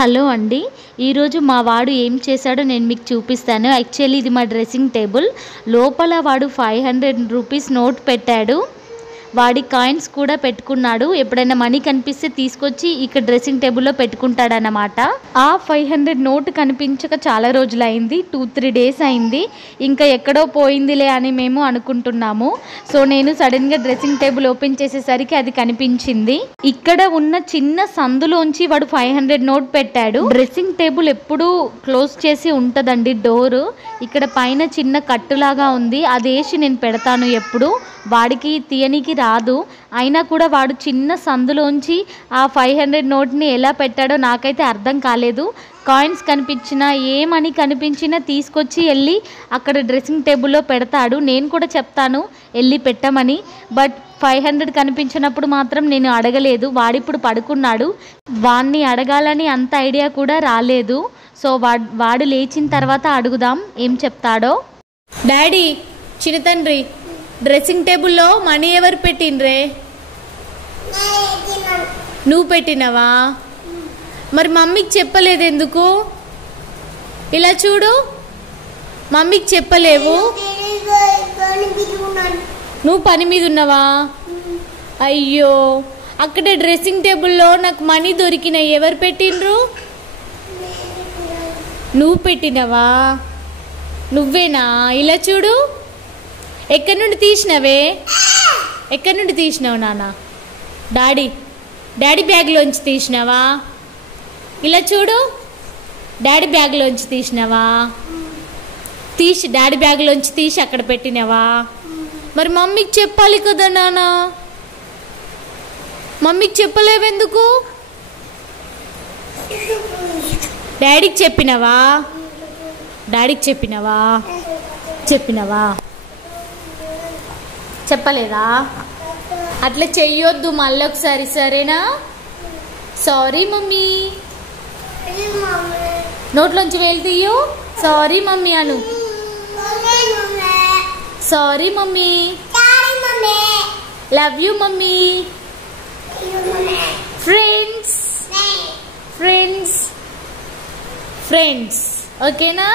Hello అండి, ఈరోజు మా వాడు ఏం చేశాడో నేను మీకు చూపిస్తాను. యాక్చువల్లీ ఇది మా డ్రెస్సింగ్ టేబుల్. లోపల వాడు 500 రూపీస్ నోట్ పెట్టాడు. వాడి కాయిన్స్ కూడా పెట్టుకున్నాడు. ఎప్పుడైనా మనీ కనిపిస్తే తీసుకొచ్చి ఇక్కడ డ్రెస్సింగ్ టేబుల్లో పెట్టుకుంటాడన్నమాట. ఆ 500 నోట్ కనిపించక చాలా రోజులు అయింది, 2-3 డేస్ అయింది. ఇంకా ఎక్కడో పోయిందిలే అని మేము అనుకుంటున్నాము. సో నేను సడన్గా డ్రెస్సింగ్ టేబుల్ ఓపెన్ చేసేసరికి అది కనిపించింది. ఇక్కడ ఉన్న చిన్న సందులోంచి వాడు 500 నోట్ పెట్టాడు. డ్రెస్సింగ్ టేబుల్ ఎప్పుడూ క్లోజ్ చేసి ఉంటుందండి డోరు. ఇక్కడ పైన చిన్న కట్టులాగా ఉంది, అది వేసి నేను పెడతాను. ఎప్పుడు వాడికి తీయనికి రాదు, అయినా కూడా వాడు చిన్న సందులోంచి ఆ 500 నోట్ని ఎలా పెట్టాడో నాకైతే అర్థం కాలేదు. కాయిన్స్ కనిపించినా ఏమని కనిపించినా తీసుకొచ్చి వెళ్ళి అక్కడ డ్రెస్సింగ్ టేబుల్లో పెడతాడు. నేను కూడా చెప్తాను వెళ్ళి పెట్టమని, బట్ 500 కనిపించినప్పుడు మాత్రం నేను అడగలేదు. వాడిప్పుడు పడుకున్నాడు, వాడిని అడగాలని అంత ఐడియా కూడా రాలేదు. సో వాడు లేచిన తర్వాత అడుగుదాం ఏం చెప్తాడో. డాడీ, చిన్న తండ్రి, డ్రెస్సింగ్ టేబుల్లో మనీ ఎవరు పెట్టిండ్రే? నువ్వు పెట్టినవా? మరి మమ్మీకి చెప్పలేదు ఎందుకు? ఇలా చూడు, మమ్మీకి చెప్పలేవు. నువ్వు పని మీద ఉన్నావా? అయ్యో, అక్కడే డ్రెస్సింగ్ టేబుల్లో నాకు మనీ దొరికినాయి. ఎవరు పెట్టిండ్రు? నువ్వు పెట్టినవా? నువ్వేనా? ఇలా చూడు, ఎక్కడి నుండి తీసినవే? ఎక్కడి నుండి తీసినావు నాన్న? డాడీ బ్యాగ్లోంచి తీసినావా? ఇలా చూడు, డాడీ బ్యాగ్లోంచి తీసినావా? డాడీ బ్యాగ్లోంచి తీసి అక్కడ పెట్టినావా? మరి మమ్మీకి చెప్పాలి కదా నాన్న, మమ్మీకి చెప్పలేవెందుకు? డాడీకి చెప్పినవా? డాడీకి చెప్పినవా? చెప్పలేదా? అట్లా చెయ్యొద్దు మళ్ళొకసారి, సరేనా? Sorry mummy. నోట్లోంచి వేలు తీయు. సారీ మమ్మీ అను. Sorry mummy. Love you mummy. Friends ఓకేనా?